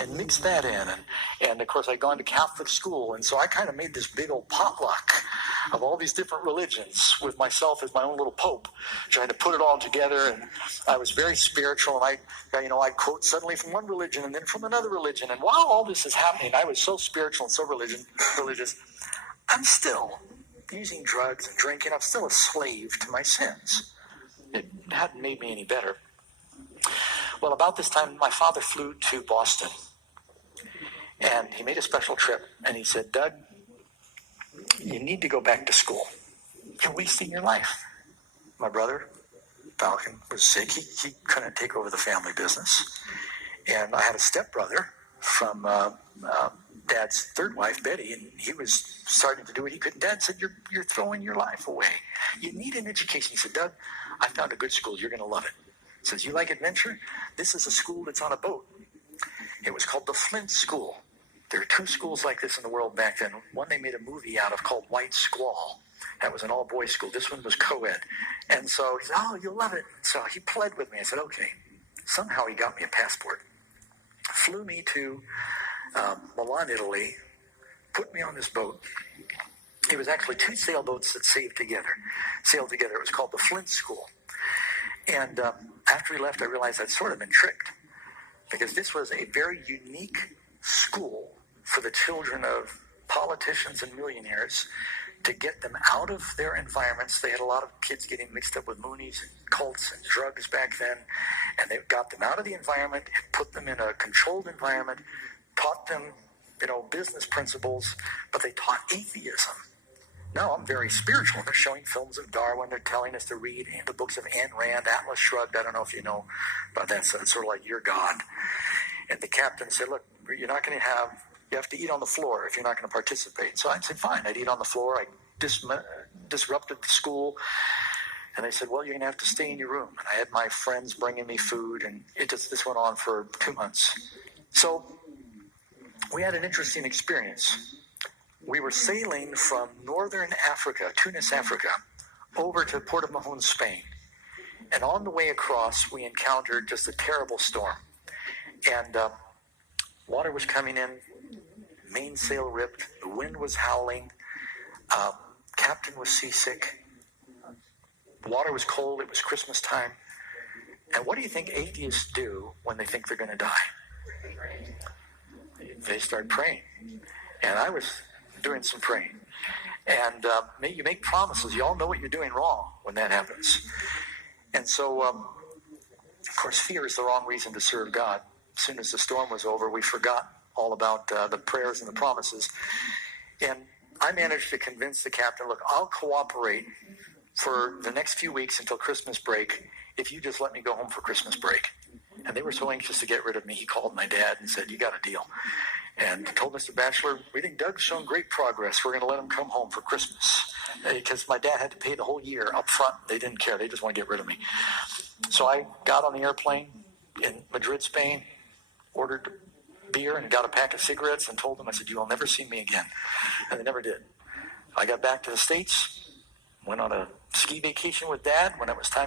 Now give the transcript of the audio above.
and mix that in. And of course, I'd gone to Catholic school, and so I kind of made this big old potluck of all these different religions with myself as my own little pope, trying to put it all together. And I was very spiritual, and I'd quote suddenly from one religion and then from another religion. And while all this is happening, I was so spiritual and so religious, I'm still using drugs and drinking. I'm still a slave to my sins. It hadn't made me any better. Well, about this time, my father flew to Boston, and he made a special trip, and he said, Doug, you need to go back to school. You're wasting your life. My brother, Falcon, was sick. He couldn't take over the family business. And I had a stepbrother from Dad's third wife, Betty, and he was starting to do what he could. And Dad said, you're throwing your life away. You need an education. He said, Doug, I found a good school. You're going to love it. He says, you like adventure? This is a school that's on a boat. It was called the Flint School. There are two schools like this in the world back then. One they made a movie out of called White Squall. That was an all-boys school. This one was co-ed. And so he said, oh, you'll love it. So he pled with me. I said, okay. Somehow he got me a passport. Flew me to Milan, Italy, put me on this boat. It was actually two sailboats that sailed together. It was called the Flint School. And after he left, I realized I'd sort of been tricked, because this was a very unique school for the children of politicians and millionaires to get them out of their environments. They had a lot of kids getting mixed up with Moonies and cults and drugs back then, and they got them out of the environment and put them in a controlled environment, taught them, business principles, but they taught atheism. No, I'm very spiritual. They're showing films of Darwin. They're telling us to read the books of Ayn Rand, Atlas Shrugged. I don't know if you know about that. So it's sort of like your God. And the captain said, look, you have to eat on the floor if you're not going to participate. So I said, fine, I'd eat on the floor. I disrupted the school. And they said, well, you're going to have to stay in your room. And I had my friends bringing me food, and this went on for 2 months. So we had an interesting experience. We were sailing from northern Africa, Tunis, Africa, over to Port of Mahon, Spain. And on the way across, we encountered just a terrible storm. And water was coming in, mainsail ripped, the wind was howling, captain was seasick, water was cold, it was Christmas time. And what do you think atheists do when they think they're going to die? They start praying. And I was doing some praying. And you make promises. You all know what you're doing wrong when that happens. And so, of course, fear is the wrong reason to serve God. As soon as the storm was over, we forgot all about the prayers and the promises. And I managed to convince the captain, look, I'll cooperate for the next few weeks until Christmas break if you just let me go home for Christmas break. And they were so anxious to get rid of me, he called my dad and said, you got a deal. And told Mr. Bachelor, we think Doug's shown great progress. We're going to let him come home for Christmas. Because my dad had to pay the whole year up front. They didn't care. They just want to get rid of me. So I got on the airplane in Madrid, Spain, ordered beer and got a pack of cigarettes and told them, I said, you will never see me again. And they never did. I got back to the States, went on a ski vacation with Dad when it was time